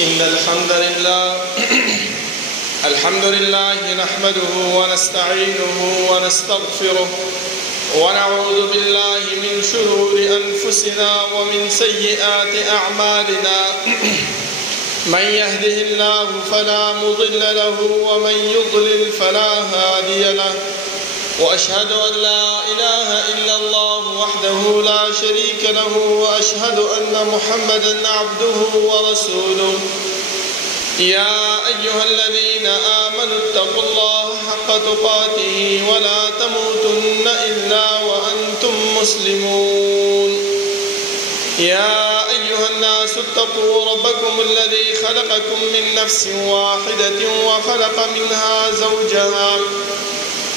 إن الحمد لله نحمده ونستعينه ونستغفره ونعوذ بالله من شرور أنفسنا ومن سيئات أعمالنا من يهده الله فلا مضل له ومن يضلل فلا هادي له وأشهد أن لا إله إلا الله وحده لا شريك له وأشهد أن محمدا عبده ورسوله يا أيها الذين آمنوا اتقوا الله حق تقاته ولا تموتن إلا وأنتم مسلمون يا أيها الناس اتقوا ربكم الذي خلقكم من نفس واحدة وخلق منها زوجها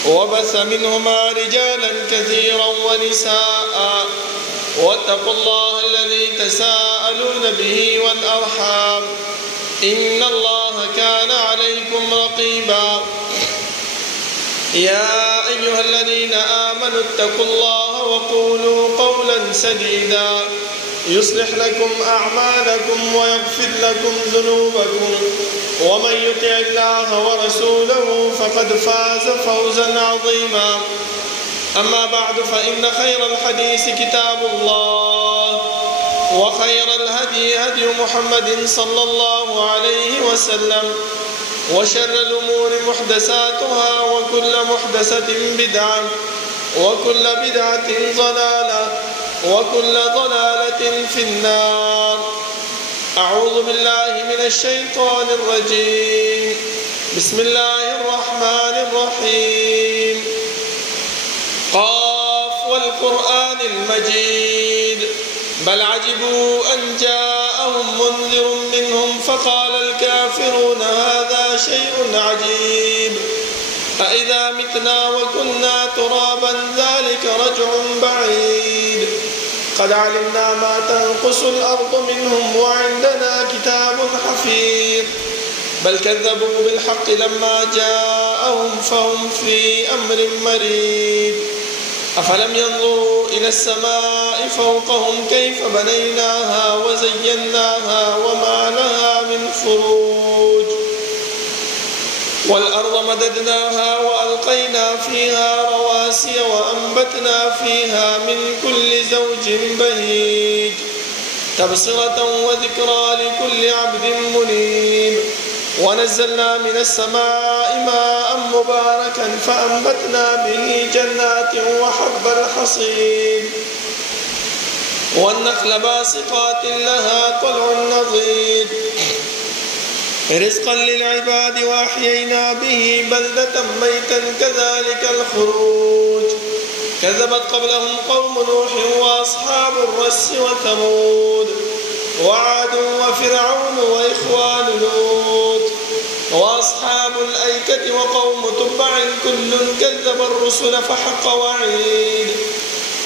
وبث منهما رجالا كثيرا ونساء واتقوا الله الذي تساءلون به والأرحام إن الله كان عليكم رقيبا يا أيها الذين آمنوا اتقوا الله وقولوا قولا سديدا يصلح لكم أعمالكم ويغفر لكم ذنوبكم ومن يطع الله ورسوله فقد فاز فوزا عظيما أما بعد فإن خير الحديث كتاب الله وخير الهدي هدي محمد صلى الله عليه وسلم وشر الأمور محدثاتها وكل محدثة بدعة وكل بدعة ضلالة وكل ضلالة في النار. أعوذ بالله من الشيطان الرجيم. بسم الله الرحمن الرحيم. قاف والقرآن المجيد بل عجبوا أن جاءهم منذر منهم فقال الكافرون هذا شيء عجيب أإذا متنا وكنا ترابا ذلك رجع بعيد قد علمنا ما تنقص الأرض منهم وعندنا كتاب حفيظ بل كذبوا بالحق لما جاءهم فهم في أمر مريد أفلم ينظروا إلى السماء فوقهم كيف بنيناها وزيناها وما لها من فروج والأرض مددناها وألقينا فيها رواسي وأنبتنا فيها من كل زوج بهيج تبصرة وذكرى لكل عبد منيب ونزلنا من السماء ماء مباركا فأنبتنا به جنات وحب الحصيد والنخل باسقات لها طلع نضيد رزقا للعباد وأحيينا به بلدة ميتا كذلك الخروج كذبت قبلهم قوم نوح وأصحاب الرس وثمود وعاد وفرعون وإخوان لوط وأصحاب الأيكة وقوم تبع كل كذب الرسل فحق وعيد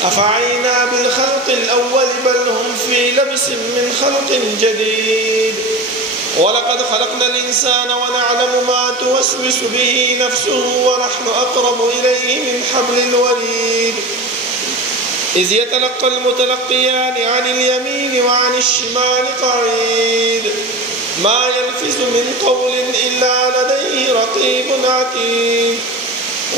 أفعينا بالخلق الأول بل هم في لبس من خلق جديد ولقد خلقنا الإنسان ونعلم ما توسوس به نفسه ونحن أقرب إليه من حبل الوريد إذ يتلقى المتلقيان عن اليمين وعن الشمال قعيد ما يلفظ من قول إلا لديه رقيب عتيد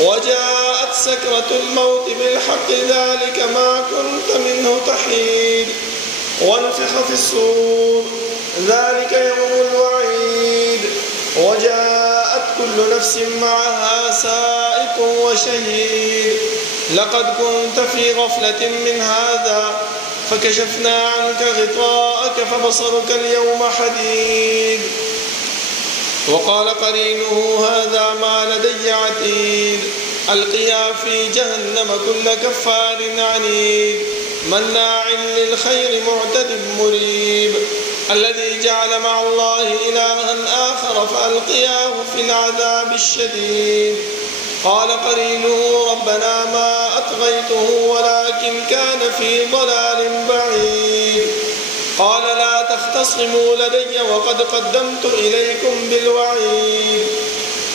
وجاءت سكرة الموت بالحق ذلك ما كنت منه تحيد ونفخ في الصور ذلك يوم الوعيد وجاءت كل نفس معها سائق وشهيد لقد كنت في غفلة من هذا فكشفنا عنك غطاءك فبصرك اليوم حديد وقال قرينه هذا ما لدي عتيد ألقيا في جهنم كل كفار عنيد مناع للخير معتد مريب الذي جعل مع الله إلها آخر فألقياه في العذاب الشديد قال قرينه ربنا ما أطغيته ولكن كان في ضلال بعيد قال لا تختصموا لدي وقد قدمت إليكم بالوعيد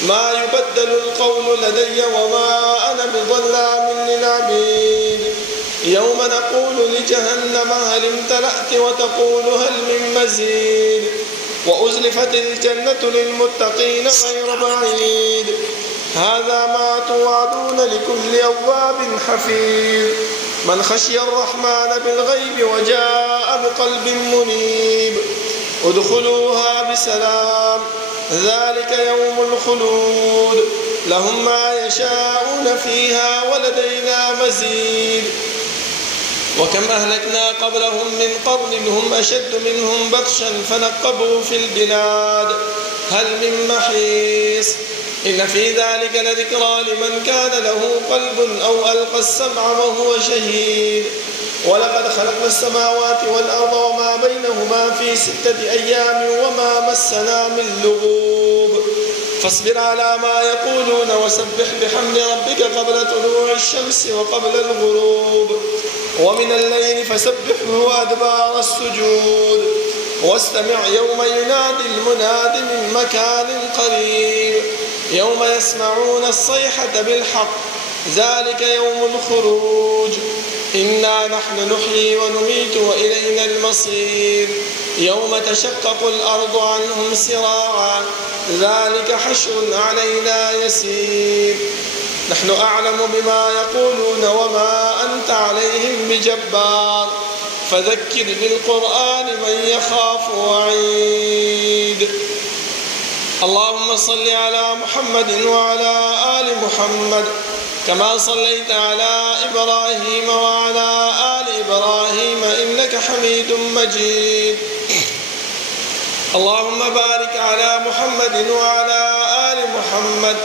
ما يبدل القول لدي وما أنا بظلام للعبيد يوم نقول لجهنم هل امتلأت وتقول هل من مزيد وأزلفت الجنة للمتقين غير بعيد هذا ما توعدون لكل أواب حفيظ من خشي الرحمن بالغيب وجاء بقلب منيب ادخلوها بسلام ذلك يوم الخلود لهم ما يشاءون فيها ولدينا مزيد وكم أهلكنا قبلهم من قرن هم أشد منهم بطشا فنقبوا في البلاد هل من محيص إن في ذلك لذكرى لمن كان له قلب أو ألقى السمع وهو شهيد ولقد خلقنا السماوات والأرض وما بينهما في 6 أيام وما مسنا من لغوب فاصبر على ما يقولون وسبح بحمد ربك قبل طلوع الشمس وقبل الغروب ومن الليل فسبحه وأدبار السجود واستمع يوم ينادي المناد من مكان قريب يوم يسمعون الصيحة بالحق ذلك يوم الخروج إنا نحن نحيي ونميت وإلينا المصير يوم تشقق الأرض عنهم سراعا ذلك حشر علينا يسير نحن أعلم بما يقولون وما أنت عليهم بجبار فذكر بالقرآن من يخاف وعيد اللهم صل على محمد وعلى آل محمد كما صليت على إبراهيم وعلى آل إبراهيم إنك حميد مجيد اللهم بارك على محمد وعلى آل محمد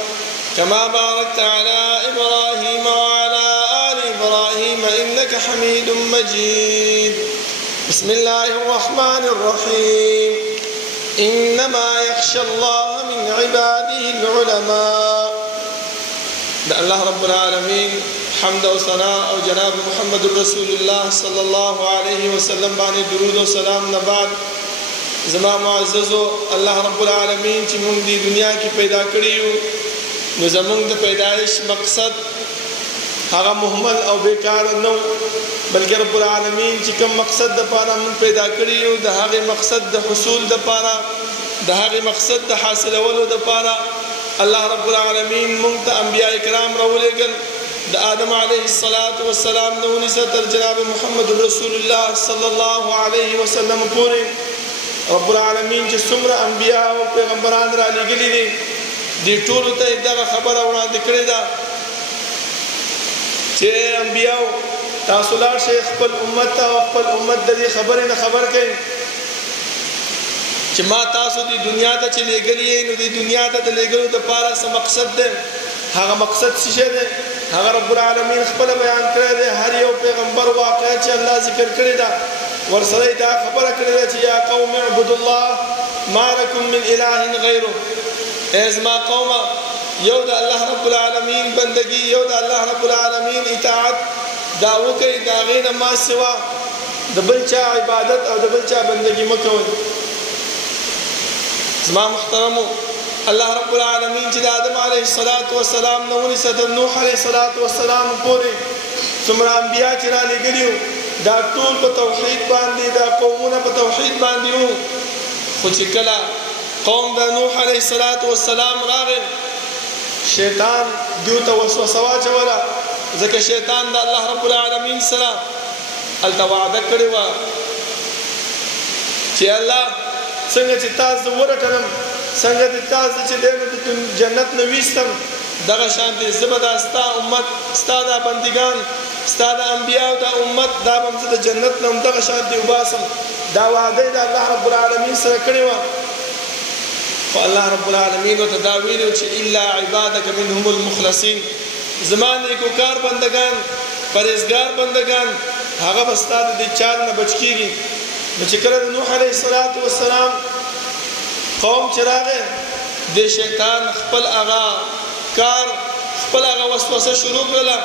كما باركت على إبراهيم وعلى آل إبراهيم إنك حميد مجيد بسم الله الرحمن الرحيم إنما يخشى الله من عباده العلماء الله رب العالمين حمد وثناء او جناب محمد رسول الله صلى الله عليه وسلم باندې درود او سلام نه بعد زما معززو الله رب العالمین چې موږ د دنیا کې پیدا کړیو نو زموږ د پیدایش مقصد هغه مهمل او بیکار نه بلکې رب العالمین چې کوم مقصد د پاره موږ پیدا کړیو د هغه مقصد د حصول د پاره د هغه مقصد د حاصلولو د پاره الله رب العالمین موږ ته انبیاء کرام راولېږل د آدم علیه السلام نو نسبت جناب محمد رسول الله صلی الله علیه وسلم پورې رب العالمین چې څومره انبیاء او پیغمبران را لېږلي دي د ټولو ته دغه خبره وړاندې کړې ده چې انبیاء تاسو لاړ شئ خپل امت ته او خپل امت د دې خبرې نه خبر کړئ چې ما تاسو د دنیا ته چې لېږلي نو د دنیا ته د لېږلو دپاره څه مقصد دی هغه مقصد څه شی دی هغه رب العالمین خپله بیان کړی دی هر یو پیغمبر واقعه چې الله ذکر کړې ده ورسره یې دا خبره کړې ده چې یا قوم اعبدوا الله ما لکم من اله غیره ای زما قومه یو د الله رب العالمین بندگی یو د الله رب العالمین اطاعت دا وکړئ د هغې نه ما سوا د بل چا عبادت او د بل چا بندگی مه کوئ زما محترمو الله رب العالمین چې د آدم علیه السلام نه ونیسه د نوح علیه السلام پورې څومره انبیا چې را لېږلي دا ټول په توحید باندې دا قومونه په توحید باندې وو خو چې کله قوم د نوح علیه السلام راغی شیطان دیو ته وسوسه واچوله ځکه شیطان د الله رب العالمین سره هلته وعده کړې وه چې الله څنګه چې تاسو ورټلم څنګه چې تاسو چې د جنت نه ویستم دغه شانتې زه به دا ستا امت ستا دا بندګان ستا د انبیاو دا امت دا به زه د جنت نه هم دغه شانتې وباسم دا وعده یې د الله رب العالمین سره کړې وه خو الله رب العالمین ورته دا ویلي چې الا عبادک منهم المخلصین زما نیکوکار بندګان پرهیزګار بندګان هغه به ستا د دې چال نه بچ کېږي نو چې کله د نوح علیه السلام قوم چې راغی د شیطان خپل هغه کار خپل هغه وسوسه شروع کړله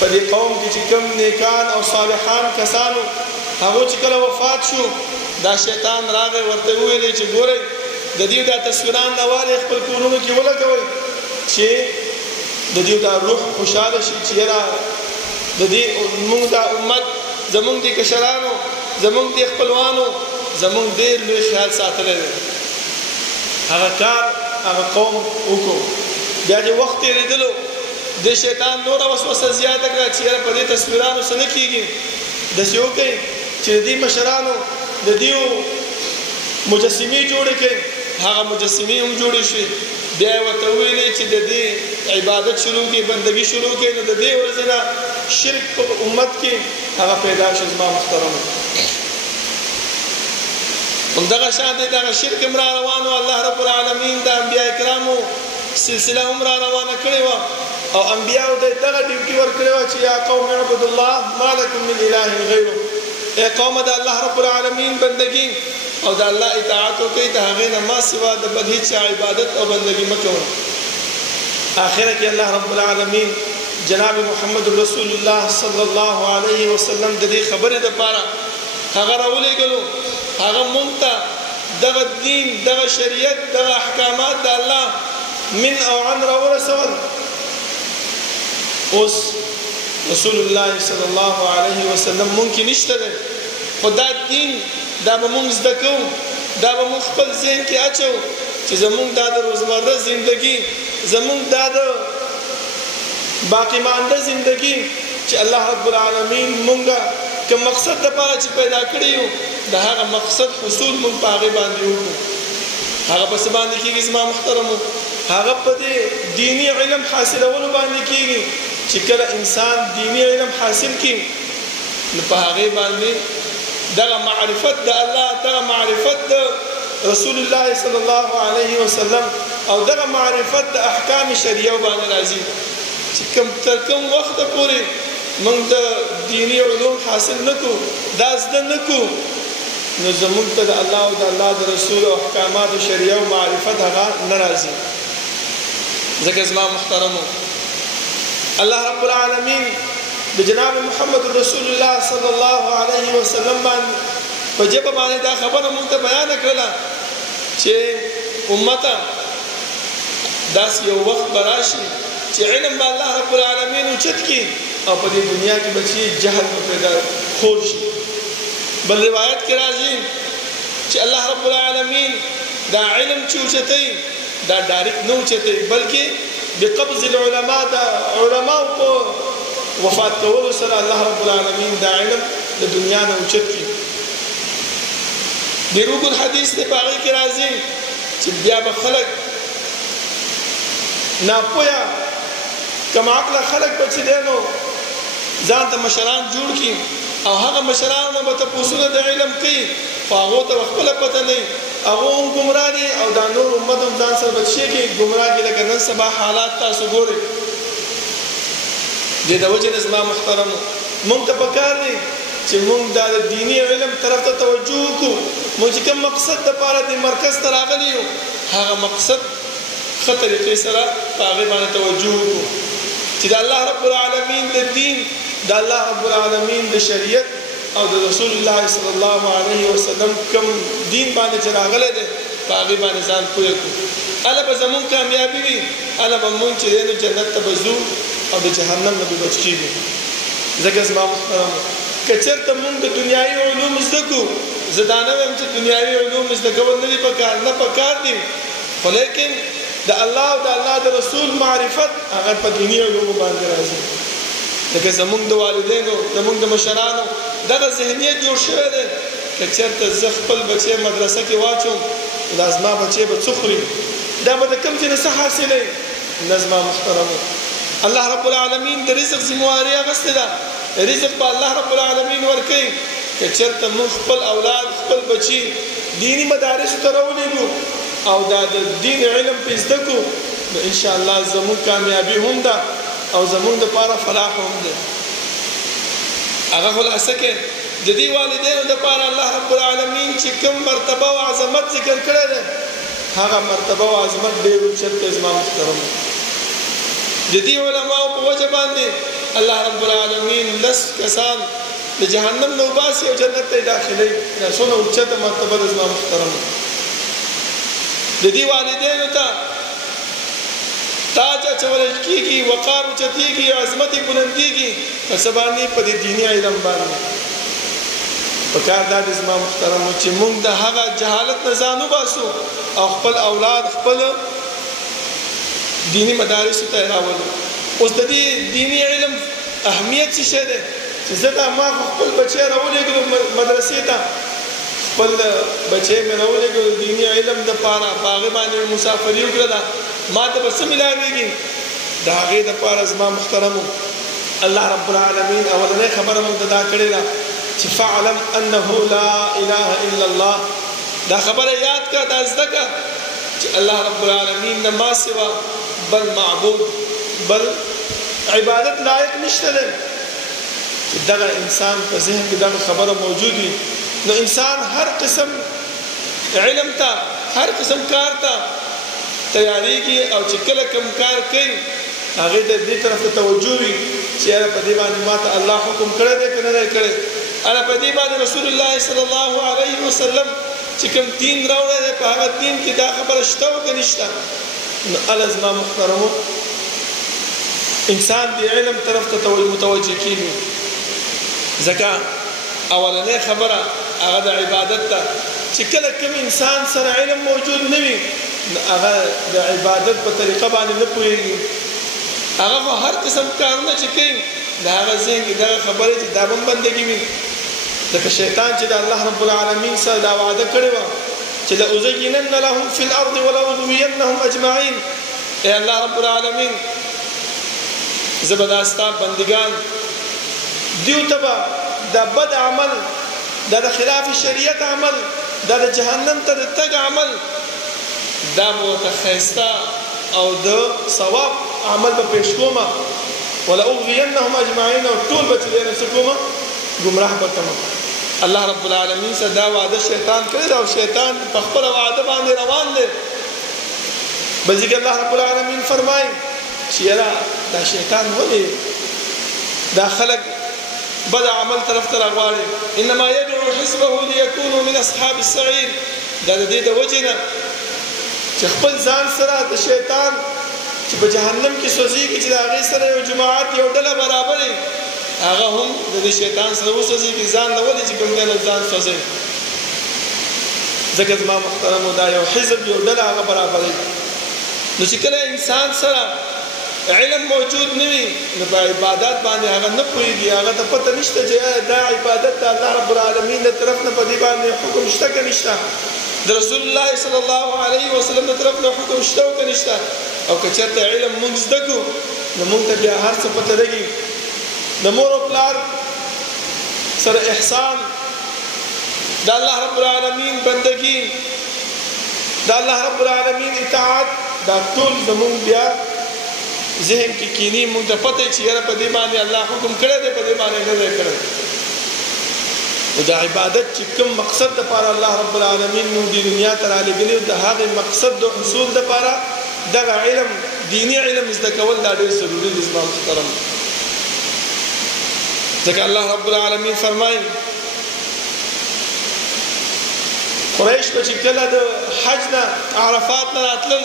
په دې قوم کې چې کوم نیکان او صالحان کسانو هغو چې کله وفات شو دا شیطان راغی ورته وویلې چې ګورئ د دې دا تصویران راوالئ خپل کورونو کې ولګوئ چې د دې دا روح خوشحاله شي چې یاره د دې موږ دا امت زمونږ د کشرانو زمونږ د خپلوانو زمونږ ډېر لوی خیال ساتلی دی. هغه کار هغه قوم وکړو. بیا چې وخت تېرېدلو د شیطان نوره وسوسه زیاته کړه چې یاره په دې تصویرانو څه نه کېږي، داسې وکړئ چې د دې مشرانو د دېو مجسمې جوړې کړئ. هغه مجسمې هم جوړې شوې. بیا یې ورته وویلې چې د دې عبادت شروع کړي، بندګي شروع کړي. نو د دې ورځې نه شرک په امت کې هغه پیدا شو. زما محترمو همدغه شان دی دغه شرک هم را روان و. الله رب العالمین د انبیاء کرامو سلسله هم را روانه کړې وه او انبیاءو ته دغه ډیوټي ورکړې وه چې یا قوم اعبدوا الله ما لکم من اله غیره. ای قوم د الله رب العالمین بندګي او د الله اطاعت وکړئ، د هغې نه ما سوا د بل هېڅ عبادت او بندګي مه کوئ. آخره کې الله رب العالمین جناب محمد رسول الله صلی الله علیه وسلم د دې خبرې دپاره هغه راولېږلو. هغه مونږ ته دغه دین، دغه شریعت، دغه احکامات د الله من او عن راورسول. اوس رسول الله صلی الله علیه وسلم مونږ کې نشته دی، خو دا دین دا به مونږ زده کوو، دا به مونږ خپل ذهن کې اچو چې زمونږ دا د روزمره زندگی، زمونږ دا د باقی مانده زندگی چې الله رب العالمین مونږه کوم مقصد دپاره چې پیدا کړی یو د هغه مقصد حصول مونږ په هغې باندې وکړو. هغه په څه باندې کېږي زما محترمو؟ هغه په دې دیني علم حاصلولو باندې کېږي چې کله انسان دیني علم حاصل کړي نو په هغې باندې دغه معرفت د الله، دغه معرفت د رسول الله صلی الله علیه وسلم او دغه معرفت د احکام شریعه باندې راځي چې تر کوم وخته پورې موږ د دیني علوم حاصل نه کړو، دا زده نه کړو، نو زموږ ته د الله او د الله د رسول او احکامات شریعه او معرفت هغه نه راځي. ځکه زما محترمو الله رب العالمین د جناب محمد رسول الله صلی الله علیه وسلم باندې په ژبه باندې دا خبره موږ ته بیان کړله چې امته داسې یو وخت به راشي چې علم به الله رب العالمین اوچت کړي او په دې دنیا کې به چې جهل به پیدا خور شي. بل روایت کې راځي چې الله رب العالمین دا علم چې اوچتوي دا ډایرکټ نه اوچتوي بلکې بقبض العلماء، دا علماء په وفات کولو سره الله رب العالمین دا علم د دنیا نه اوچت کړي. د روح الحدیث دی په هغې کې راځي چې بیا به خلک ناپوهه کم عقله خلک به چې دی نو ځان ته مشران جوړ کړي او هغه مشرانو نه به تپوسونه د علم کوي خو هغو ته به خپله پته نه وي، هغو هم ګمراه دي او دا نور امت هم ځان سره به څه کوي ګمراه کړي. لکه نن سبا حالات تاسو ګورئ. دې د وجې نه زما محترمو مونږ ته پکار دی چې مونږ دا د دیني علم طرف ته توجه وکړو. مونږ چې کوم مقصد دپاره دې مرکز ته راغلي یو هغه مقصد ښه طریقې سره په هغې باندې توجه وکړو چې د الله رب العالمین د دین، د الله رب العالمین د شریعت او د رسول الله صلی الله علیه وسلم کوم دین باندې چې راغلی دی په هغې باندې ځان پوه کړو. هله به زمونږ کامیابي وي، هله به مونږ چې دی نو جنت ته به ځو او د جهنم نه به بچ کېږو. ځکه زما محترمو که چېرته مونږ د دنیایي علوم زده کړو، زه دا نه وایم چې دنیایي علوم زده کول نه دي پکار، نه پکار دي، خو لیکن د الله او د الله د رسول معرفت هغه په دیني علومو باندې راځي. لکه زمونږ د والدینو، زمونږ د مشرانو دغه ذهنیت جوړ شوی دی که چېرته زه خپل بچی مدرسه کې واچوم دا زما بچی به څه خوري، دا به د کوم ځای نه څه حاصلوي. نه زما محترمو الله رب العالمین د رزق ذمواري اخیستې ده، رزق به الله رب العالمین ورکوي. که چېرته موږ خپل اولاد، خپل بچي دیني مدارسو ته راولېږو او دا د دین علم پې زده کړو نو انشاءالله زموږ کامیابي هم ده او زموږ دپاره فلاح هم ده. هغه خلاصه کې د دې والدینو دپاره الله رب العالمین چې کوم مرتبه او عظمت ذکر کړی دی هغه مرتبه او عظمت ډېر اوچت دی زما محترمو. د دې علماو په وجه باندې الله رب العالمین 10 کسان د جهنم نه وباسي او جنت ته داخلوي. دا څومره اوچته مرتبه ده زما محترمو. د دې والدینو ته تاج اچول کېږي، وقار اوچتېږي، عظمت یې بلندېږي په څه باندې؟ په دې دیني علم باندې. پکار دا د زما محترمو چې موږ د هغه جهالت نه ځان وباسو او خپل اولاد خپل دینی مدارسو ته راولو. اوس د دې دینی علم اهمیت څه شی دی چې زه دا ما خپل بچی راولېږلو مدرسې ته، خپل بچی مې راولېږلو دینی علم دپاره، په هغې باندې مسافري وکړله، ما ته به څه میلاوېږي؟ د هغې دپاره زما محترمو الله رب العالمین اولنۍ خبره موږ ته دا کړې ده چې فاعلم انه لا اله الا الله. دا خبره یاد کړه، دا زده کړه چې الله رب العالمین نه ما سوا بل معبود بل عبادت لایق نشته دی. چې دغه انسان په ذهن کې دغه خبره موجود وي نو انسان هر قسم علم ته هر قسم کار ته تیاریږي او چې کله کوم کار کوي هغې ته دې طرف ته توجه وي چې یاره په دې باندې ما ته الله حکم کړی دی که نه دی کړی، انا په دې باندې رسول الله صلی الله علیه وسلم چې کوم دین راوړی دی په هغه دین کې دا خبره شته او که نشته. نو الله زما محترمو انسان دې علم طرف ته متوجه کېږي. ځکه اولنۍ خبره هغه د عبادت ته چې کله کوم انسان سره علم موجود نه وي نو هغه د عبادت په طریقه باندې نه پوهېږي. هغه خو هر قسم کارونه چې کوي د هغه ذهن کې دغه خبرې چې دا به هم بندګي وي. ځکه شیطان چې د الله رب العالمین سره دا وعده کړې وه چې لأزینن لهم فی الارض ولأغوینهم اجمعین. ای الله رب العالمین زه به دا ستا بندګان دیو ته به دا بد عمل، دا د خلاف شریعت عمل، دا د جهنم ته د تګ عمل، دا به ورته ښایسته او د ثواب عمل به پیش کومه. ولأغوینهم اجمعین او ټول به چې دی نو څه کومه ګمراه به کړمه. الله رب العالمین سره دا وعده شیطان کړې ده او شیطان په خپله وعده باندې روان دی. بل ځای کې الله رب العالمین فرمایي چې یاره دا شیطان ولې دا خلک بد عمل طرف ته راغواړي؟ انما يدعو حزبه ليكونوا من اصحاب السعير. دا د دې د وجې نه چې خپل ځان سره د شیطان چې په جهنم کې سوځېږي چې د هغې سره یو جماعت یو ډله برابرې هغه هم د دې شیطان سره وسوځېږي ځان نه ولې چې کوم دی نو ځان سوځوي. ځکه زما محترمو دا یو حزب یو ډله هغه برابرې. نو چې کله انسان سره علم موجود نه وي نو په عبادت باندې هغه نه پوهېږي، هغه ته پته نشته چې دا عبادت د الله رب العالمین د طرف نه په دې باندې حکم شته که نشته، د رسول الله صلی الله علیه وسلم د طرف نه حکم شته او که نشته. او که چېرته علم موږ زده کړو نو موږ ته بیا هر څه پته لګي. د مور او پلار سره احسان، د الله رب العالمین بندګي، د الله رب العالمین اطاعت، دا ټول زموږ بیا ذهن کې کینی. موږ ته پته چې یاره په دې باندې الله حکم کړی دی په دې باندې نه دی کړی. او د عبادت چې کوم مقصد دپاره الله رب العالمین موږ دې دنیا ته رالېږلي د هغې مقصد د حصول دپاره دغه علم دینی علم زده کول دا ډېر ضروري دي زما محترم. ځکه الله رب العالمین فرمایي قریش به چې کله د حج نه عرفات نه راتلل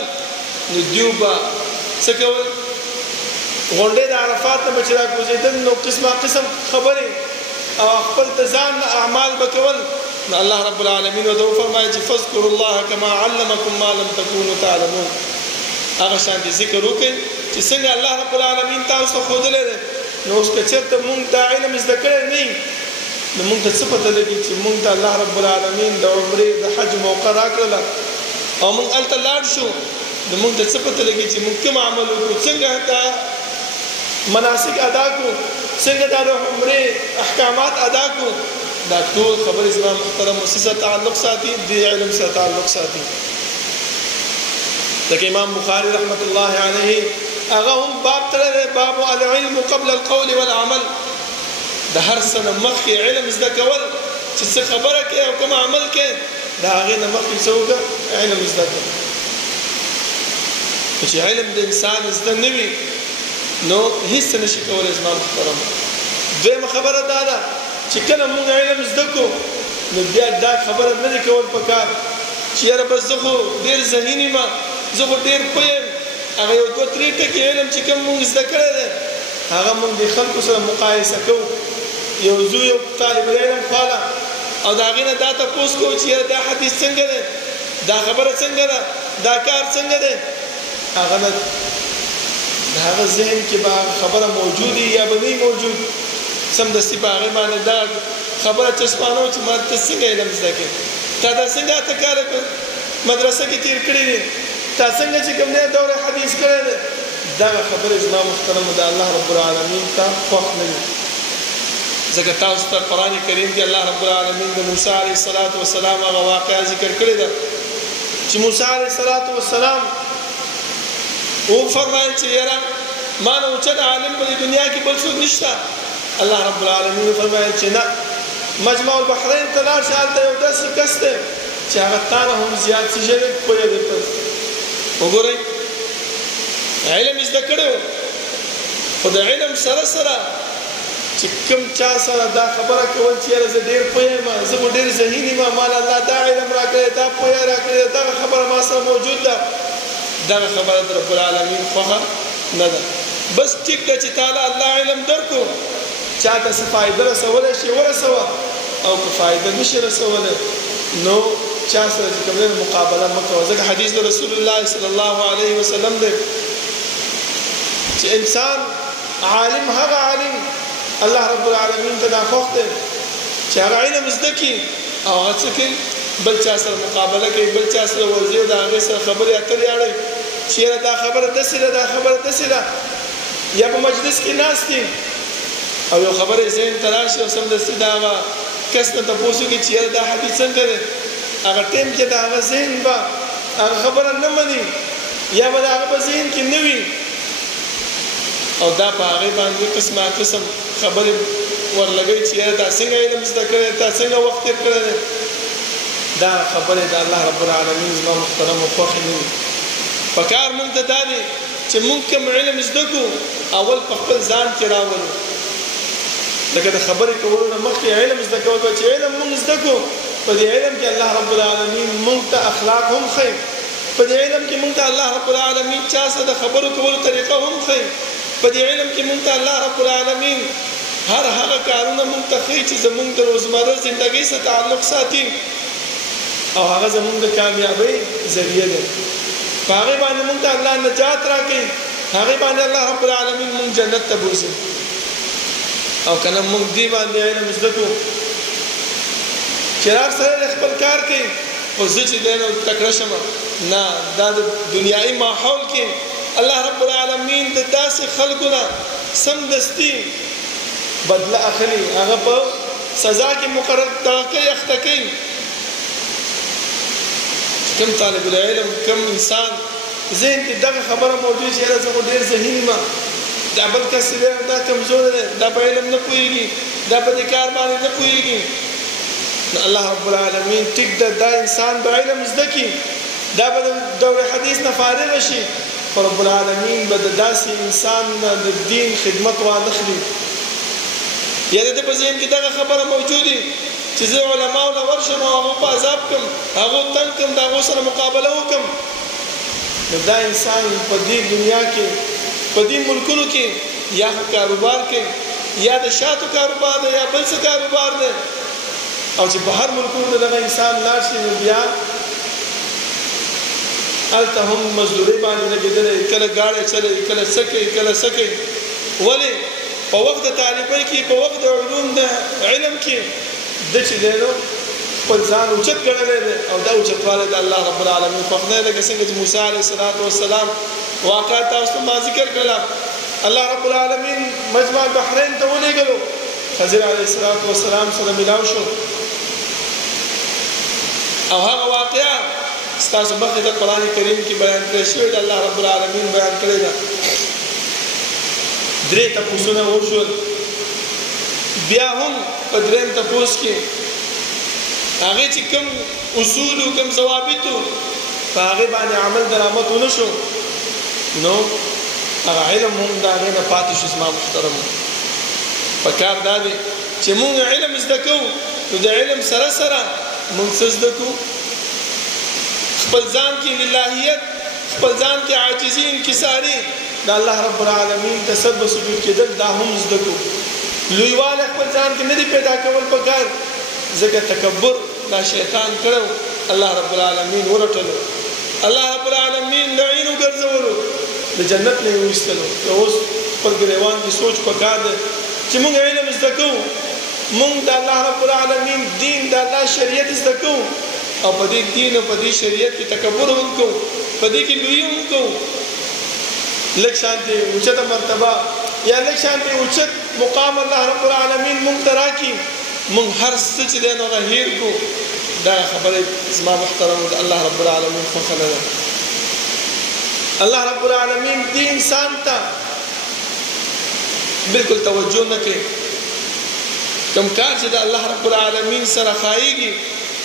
نو دیو به څه کول؟ غونډې د عرفات نه به چې راکوزېدل نو قسمه قسم خبرې او خپل ته ځان اعمال به کول. نو الله رب العالمین ورته وفرمایي چې فاذکروا الله کما علمکم ما لم تکونوا تعلمون. هغه شانتې ذکر وکړئ چې څنګه الله رب العالمین تاسو ته ښودلی دی. نو اوس که چېرته مونږ دا علم زده کړی نه وي نو مونږ ته څه پته لګي چې مونږ ته الله رب العالمین د عمرې د حج موقع راکړله او مونږ هلته لاړ شو نو مونږ ته څه پته لګي چې مونږ کوم عمل وکړو، څنګه دا مناسک ادا کړو، څنګه دا د عمرې احکامات ادا کړو. دا ټول خبرې زما محترم سره تعلق ساتي، دې علم سره تعلق ساتي. لکه امام بخاری رحمت الله علیه هغه هم باب تړلی باب العلم قبل القول والعمل. د هر څه نه مخکې علم زده کول چې څه خبره کوې او کوم عمل کوې د هغې نه مخکې څه وکړه علم زده کړه. چې علم د انسان زده نه وي نو هیڅ څه نشي کولی زما محترم. دویمه خبره دا ده چې کله مونږ علم زده کړو نو بیا دا خبره نه دي کول پکار چې یاره بس زه خو ډېر ذهین یم، زه خو ډېر پوه یم. هغه یو دوه درې ټکي علم چې کوم مونږ زده کړی دی هغه مونږ د خلکو سره مقایسه کوو. یو زوی یو طالب العلم خواله او دا غینه دا تاسو کو چې دا حدیث څنګه ده دا خبره څنګه ده دا کار څنګه ده هغه نه هغه ذهن کې به خبره موجودي یا به نه موجود سم د سی باغې باندې دا خبره چسپانو چې ما ته څنګه علم زده کې تا دا څنګه ته کار کړ مدرسه کې تیر کړی دي تا څنګه چې کوم نه دوره حدیث کړی ده دا خبره زما محترم د الله رب العالمین ته خوښ نه دي ځکه تاسو ته قران کریم کې الله رب العالمین د موسی علیه السلام هغه واقعا ذکر کړی ده چې موسی علیه السلام او فرمایي چې یاره ما نه اوچت عالم په دنیا کې بل څوک نشته الله رب العالمین فرمایي چې نه مجمع البحرین ته لاړ شه هلته یو داسې کس دی چې هغه تا نه هم زیات څه ژبې پوهېږي وګورئ علم زده کړی و خو د علم سره سره چې کوم چا سره دا خبره کول چې یاره زه ډېر پوه یم زه خو ډېر ذهین یم ما له الله دا علم راکړی دا پوهه راکړې دغه خبره ما سره موجود ده دغه خبره د رب العالمین خوښه نه ده بس ټیک ده چې تعالی الله علم درکو چا ته څه فایده رسولی شي ورسوه او که فایده نشي رسولی نو چا سره چې کوم مقابله مه کوه ځکه حدیث د رسول الله صلی الله علیه وسلم دی چې انسان عالم هغه عالم الله رب العالمین ته دا خوښ دی چې هغه علم زده کړي او هغه څه کوي بل چا سره مقابله کوي بل چا سره ورځي او د هغې سره خبرې اترې اړوي چې یاره دا خبره داسې ده دا خبره داسې ده یا په مجلس کې ناست دي او یو خبره ذهن ته راشي او سمدستي د هغه کس نه تپوس وکړي چې یاره دا حدیث څنګه دی هغه ټایم کې د هغه ذهن به هغه خبره نه مني یا به د هغه په ذهن کې نه وي او دا په هغې باندې قسمه قسم خبرې ورلګوي چې یاره دا څنګه علم زده کړی دا څنګه وخت تېر کړی دی دا خبرې د الله رب العالمین زما محترمو خوښې نه وي پکار مونږ ته دا دی چې مونږ کوم علم زده کړو اول په خپل ځان کې راولو لکه د خبرې کولو نه مخکې علم زده کول چې علم مونږ زده کړو په دې علم کې الله رب العالمین مونږ ته اخلاق هم ښیي په دې علم کې مونږ ته الله رب العالمین چا سره د خبرو کولو طریقه هم ښیي په دې علم کې مونږ ته الله رب العالمین هر هغه کارونه مونږ ته ښیي چې زمونږ د روزمره زندګۍ سره تعلق ساتي او هغه زمونږ د کامیابۍ ذریعه ده په هغې باندې مونږ ته الله نجات راکوي هغې باندې الله رب العالمین مونږ جنت ته بوځي او که نه مونږ دې باندې علم زده کړو چې هر سړی خپل کار کوي خو زه چې دی نو تکړه شم نه دا د دنیایي ماحول کې الله رب العالمین د داسې خلکو نه سمدستي بدله اخلي هغه په سزا کې مقرر دغه کوي اخته کوي کم طالب العلم کم انسان ذهن کې دغه خبره موجود چې یاره زه خو ډېر ذهین یم دا بل کس دی دا کمزور دی دا په علم نه پوهېږي دا په دې کار باندې نه پوهېږي نو الله رب العالمین ټیک ده دا انسان به علم زده کړي دا به د دور حدیث نه فارغ شي خو رب العالمین به د داسې انسان نه د دین خدمت وانخلي یا د ده په ذهن کې دغه خبره موجودي چې زه علماو نه ورشم او هغو په عذاب کړم هغو تنګ کړم د هغو سره مقابله وکړم نو دا انسان په دې دنیا کې په دې ملکونو کې یا کاروبار کې یا د شاتو کاروبار دی یا بل څه کاروبار دی او چې په هر ملکونو ته دغه انسان لاړ شي نو بیا هلته هم مزدورۍ باندې لګېدلی کله ګاډی چلوي کله څه کوي کله څه کوي ولې په وخت د طالبۍ کې په وخت د علوم د علم کې د چې دی نو خپل ځان اوچت ګڼلی دی او دا اوچتوالی د الله رب العالمین خوښ نه دی لکه څنګه چې موسی علیه السلام واقعات تاسو ته ما ذکر کړله الله رب العالمین مجمع البحرین ته ولېږلو خضر علیه السلام سره ملاو شو او هغه واقعه ستاسو مخکې د قرآن کریم کې بیان کړی شوی د الله رب العالمین بیان کړی ده 3 تپوسونه وشول بیا هم په 3 تپوس کې هغې چې کوم اصول او کوم ضوابط په هغې باندې عمل درآمد ونه شو نو هغه علم هم د هغې نه پاتې شو زما محترمو پکار دا دی چې مونږ علم زده کوو نو د علم سره سره مونږ څه زده کوو خپل ځان کې للهیت خپل ځان کې عاجزي انکساري د الله رب العالمین ته سجده سجود کېدل دا هم زده کوو لویوالی خپل ځان کې نه دي پیدا کول پکار ځکه تکبر دا شیطان کړو الله رب العالمین ورټلو الله رب العالمین لعین وګرځولو د جنت نه وستلو اوس پر ګریوان کې سوچ پکار دی چې موږ علم زده کوو موږ د الله رب العالمین دین د الله شریعت زده کوو او په دې دین او په دې شریعت کې تکبر وکړو په دې کې لوی وکړو لک شانتي اوچته مرتبه یا لک شانتي اوچت مقام الله رب العالمین موږ تراکي موږ هر څه چې دی نو هیر کو دا خبره زما محترم الله رب العالمین خو خلل الله رب العالمین دې انسان ته بالکل توجه نه کوي کوم کار چې د الله رب العالمین سره خایيږي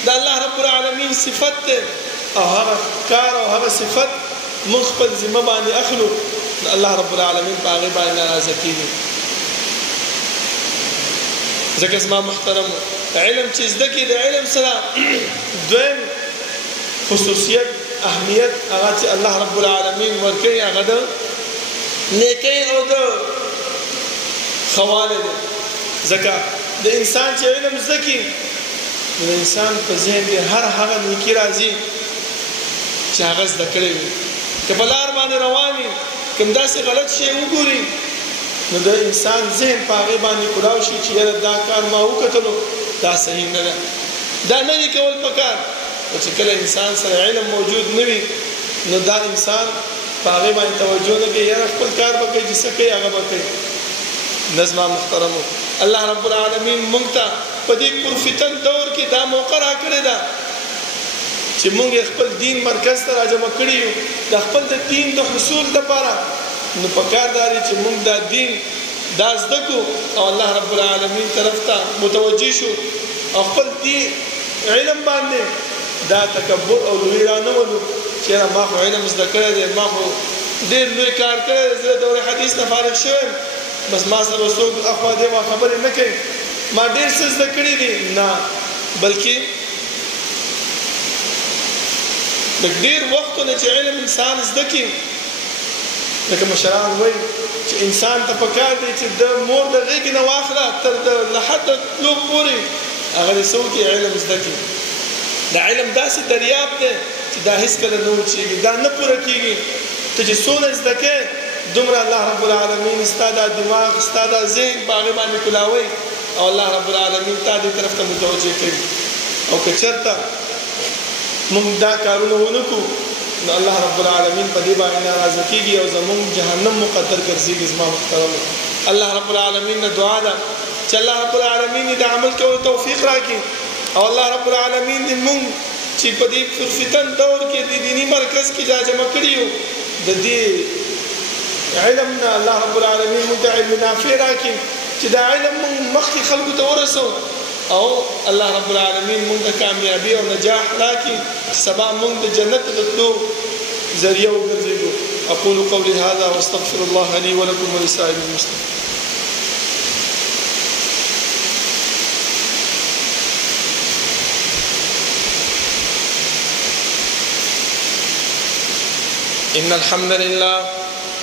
د الله رب العالمین صفت ده او هغه کار او هغه صفت مخبل ذمه باندې اخلو الله رب العالمین باغ باندې ناراضه کیږي ځکه زما محترم علم چې زده کې د علم سره دویم خصوصیت اهمیت هغه چې الله رب العالمین ورکړي هغه د نیکی او د خواله ده ځکه د انسان چې علم زده کې د انسان په ذهن کې هر هغه نیکی راځي چې هغه زده کړی وي که په لار باندې رواني کوم داسې غلط شی وګوري نو د انسان ذهن په هغه باندې کړاو شي چې دا کار ما وکړلو دا صحیح نه ده دا نه کول پکار او چې کله انسان سره علم موجود نه وي نو دا انسان په هغه باندې توجه نه کوي یا خپل کار وکړي چې څه کوي هغه وکړي نظم محترمو الله رب العالمین مونږ ته په دې پرفتن دور کې دا موقع راکړی دا چې مونږ خپل دین مرکز ته راجمع کړی یو د خپل د دین د حصول لپاره نو پکار داري چې مونږ دا دین دا زده کو او الله رب العالمین طرف ته متوجه شو او خپل دې علم باندې دا تکبر او لوی رانه ولو چې ما خو علم زده کړی دی ما خو ډېر لوی کار کړی زه د حدیث نه فارغ شوم بس ما سره څوک اخوا دې ما خبرې نه کوي ما ډېر څه زده کړی دي نه بلکې د ډېر وختونه چې علم انسان زده کړي لکه مشران وایي چې انسان ته پکار دی چې د مور د غېږې نه واخله تر د لحد لوب پورې هغه د څوک علم زده کړي د علم داسې دریاب دی چې دا هیڅکله نه وچېږي دا نه پوره کېږي ته چې څونه زده کوې دومره الله رب العالمین ستا دا دماغ ستا دا ذهن په هغې باندې کلاوي او الله رب العالمین تا دې طرف ته متوجه کوي او که چېرته موږ دا کارونه ونه کړو نو الله رب العالمین په دې باندې ناراضه کېږي او زموږ جهنم مقدر ګرځېږي زما محترمو الله رب العالمین نه دعا ده چې الله رب العالمین دې عمل کولو توفیق راکړي او الله رب العالمین دې موږ چې په دې فتن دور کې د دینی مرکز کې جمع کړي یو د دې علمنا الله رب العالمین موږ ته علم نافع راکړي چې دا علم موږ مخکې خلکو ته ورسو او الله رب العالمین موږ ته کامیابی او نجاح راکړي سبا موږ د جنت د تلو ذریعہ وګرځېږو اقول قولي هذا واستغفر الله لي ولكم ولسائر المسلمين إن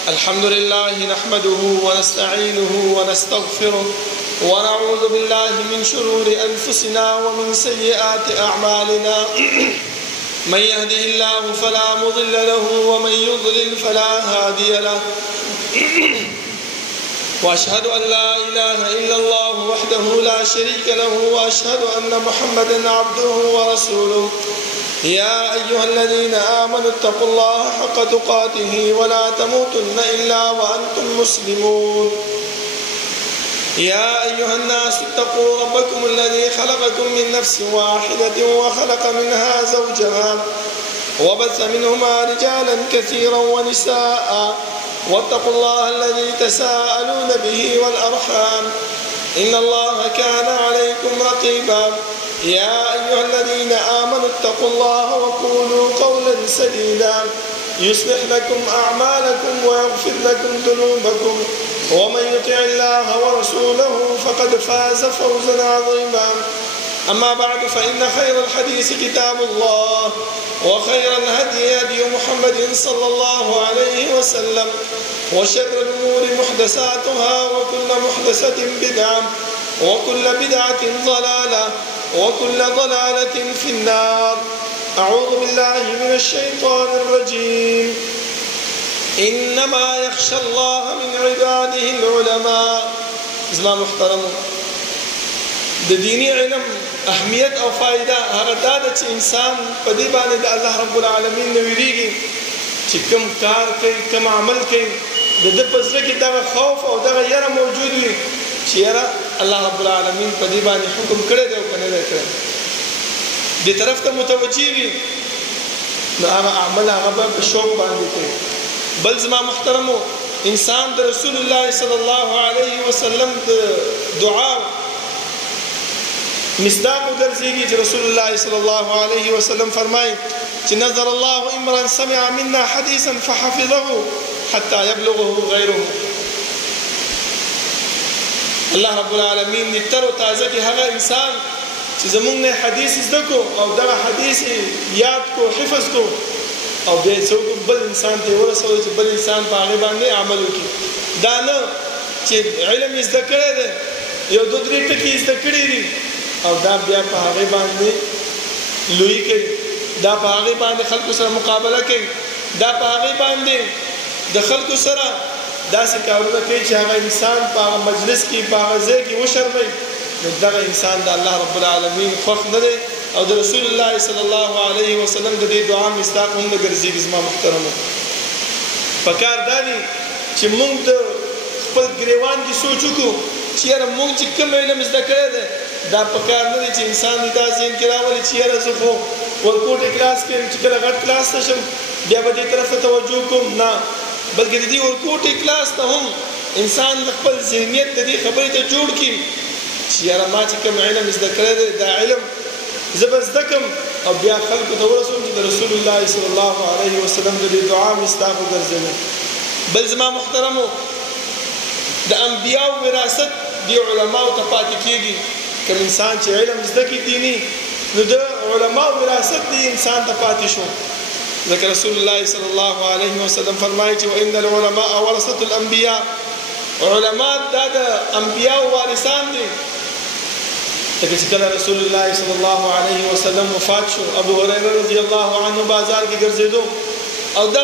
الحمد لله نحمده ونستعينه ونستغفره ونعوذ بالله من شرور أنفسنا ومن سيئات أعمالنا من يهده الله فلا مضل له ومن يضلل فلا هادي له وأشهد أن لا إله إلا الله وحده لا شريك له وأشهد أن محمدا عبده ورسوله يا أيها الذين آمنوا اتقوا الله حق تقاته ولا تموتن إلا وأنتم مسلمون يا أيها الناس اتقوا ربكم الذي خلقكم من نفس واحدة وخلق منها زوجها وبث منهما رجالا كثيرا ونساء واتقوا الله الذي تساءلون به والأرحام إن الله كان عليكم رقيبا يا أيها الذين آمنوا اتقوا الله وقولوا قولا سديدا يصلح لكم أعمالكم ويغفر لكم ذنوبكم ومن يطع الله ورسوله فقد فاز فوزا عظيما أما بعد فإن خير الحديث كتاب الله وخير الهدي هدي محمد صلى الله عليه وسلم وشر الأمور محدثاتها وكل محدثة بدعة وكل بدعة ضلالة وكل ضلالة في النار. أعوذ بالله من الشيطان الرجيم. إنما يخشى الله من عباده العلماء. زما محترم د دینی علم اهمیت او فائدہ هغه دا ده چې انسان په دې باندې د الله رب العالمین نه ویریږي چې کوم کار کوي کوم عمل کوي د دې په زړه کې دغه خوف او دغه یره موجود وي چې یاره الله رب العالمین په دې باندې حکم کړی دی او کنه دی کړی دې طرف ته متوجه وي نو هغه عمل هغه په شوق باندې کوي. بل زما محترمو انسان د رسول الله صلی الله علیه وسلم د دعا مصداق ګرځيږي چې رسول الله صلی الله علیه وسلم فرمایي چې نظر الله امرا سمع منا حديثا فحفظه حتى يبلغه غيره. الله رب العالمین دې تر تازه کې هغه انسان چې زمونږ نه حدیث زده کو او دغه حدیث یاد کو حفظ کو او بیا څوک بل انسان ته ورسوي چې بل انسان په هغه باندې عمل وکړي. دا نه چې علم زده کړی دی یو دوه درې ټکي زده کړي دي او دا بیا په هغه باندې لوی کوي دا په هغه باندې خلکو سره مقابله کوي دا په هغه باندې د خلکو سره داسې کارونه کوي چې هغه انسان په هغه مجلس کې په هغه ځای کې وشرمي نو دغه انسان د الله رب العالمین خوښ نه دی او د رسول الله صلی الله علیه وسلم د دې دعا مصداق هم نه ګرځي. زما محترمو پکار دا دی چې موږ د خپل ګریوان کې سوچ وکړو چې یاره موږ چې کوم علم زده کړی دی دا پکار نه دی چې انسان دا ذهن کې راولي چې یاره زه خو ورکوټې کلاس کې چې کله غټ کلاس ته شم بیا به دې طرف ته توجه کوم نه بلکې د دې ورکوټې کلاس ته هم انسان خپل ذهنیت د دې خبرې ته جوړ کړي چې یاره ما چې کوم علم زده کړی دی دا علم زه به زده کړم او بیا خلکو ته ورسوم چې د رسول الله صلی الله علیه وسلم د دې دعا مصداق وګرځوي. بل زما محترمو د انبیاء وراثت دی علماء ته پاتې کېږي. کوم انسان چې علم زده کړي دیني نو د علماء وراثت دی انسان ته پاتې شو. ذکر رسول الله صلی الله علیه وسلم فرمایي چې وان العلماء ورثه الانبیاء علماء د انبیاء وارثان دي. لکه چې کله رسول الله صلی الله علیه وسلم وفات شو ابو هريره رضی الله عنه بازار کې ګرځېدو او دا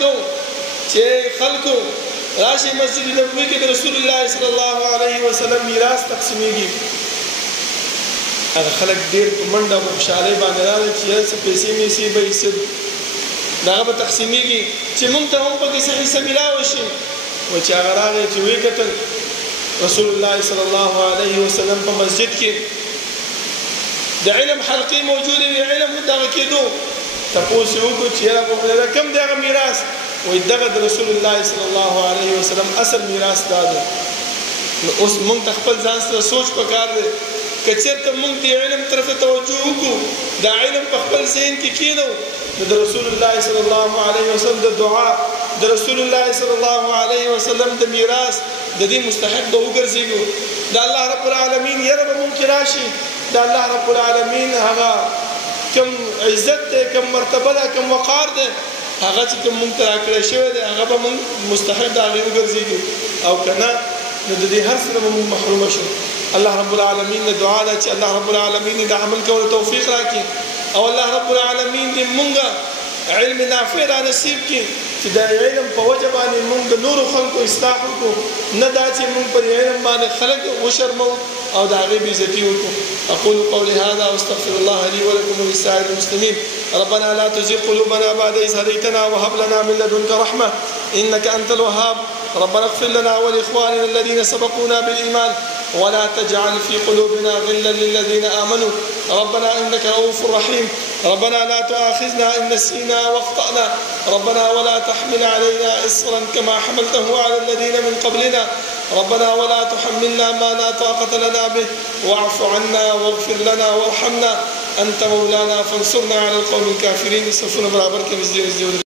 کو چې خلکو راشي مسجد نبوي کې د رسول الله صلی الله علیه وسلم میراث تقسیمېږي. هغه خلک ډېر په منډه او خوشاله باندې راځي چې څه پیسې میسي به یې دا به تقسیمېږي چې موږ ته هم پکې څه حصہ ملاوي شي. و چې هغه راغی چې وی کتل رسول الله صلی الله علیه وسلم په مسجد کې د علم حلقې موجوده وي علم دغه کېدو تاسو وګورئ چې هغه کم دغه میراث وي دغه د رسول الله صلی الله علیه وسلم اصل میراث دا دی. نو اوس موږ خپل ځان سره سوچ پکار دی کچېرته موږ د علم طرف توجه وکړو دا علم په خپل ذهن کې کېنو نو د رسول الله صلی الله علیه وسلم د دعا د رسول الله صلی الله علیه وسلم د میراث د دې مستحق به وګرځېږو. د الله رب العالمین یره به ممکن راشي د الله رب العالمین هغه کوم عزت دی کوم مرتبه ده کوم وقار دی هغه چې کوم مونږ ته راکړی شوی دی هغه به مونږ مستحق د هغې وګرځېږو او که نه نو د دې هر څه نه به مونږ محرومه شو. الله رب العالمین د دعا ده چې الله رب العالمین د عمل کولو توفیق راکړي او الله رب العالمین دې مونږ علم نافع را نصیب کړي چې دا علم په وجه باندې مونږ د نورو خلکو اصلاح وکړو نه دا چې مونږ پر علم باندې خلک وشرمو او د هغې بېعزتي وکړو. اقول قولي هذا واستغفر الله لي ولكم ولسائر المسلمين. ربنا لا تزغ قلوبنا بعد إذ هديتنا وهب لنا من لدنك رحمة إنك أنت الوهاب. ربنا اغفر لنا ولإخواننا الذين سبقونا بالإيمان ولا تجعل في قلوبنا غلا للذين آمنوا ربنا إنك رؤوف رحيم. ربنا لا تؤاخذنا إن نسينا واخطأنا ربنا ولا تحمل علينا إصرا كما حملته على الذين من قبلنا ربنا ولا تحملنا ما لا طاقة لنا به واعف عنا واغفر لنا وارحمنا أنت مولانا فانصرنا على القوم الكافرين. صفنا برابر كمزدين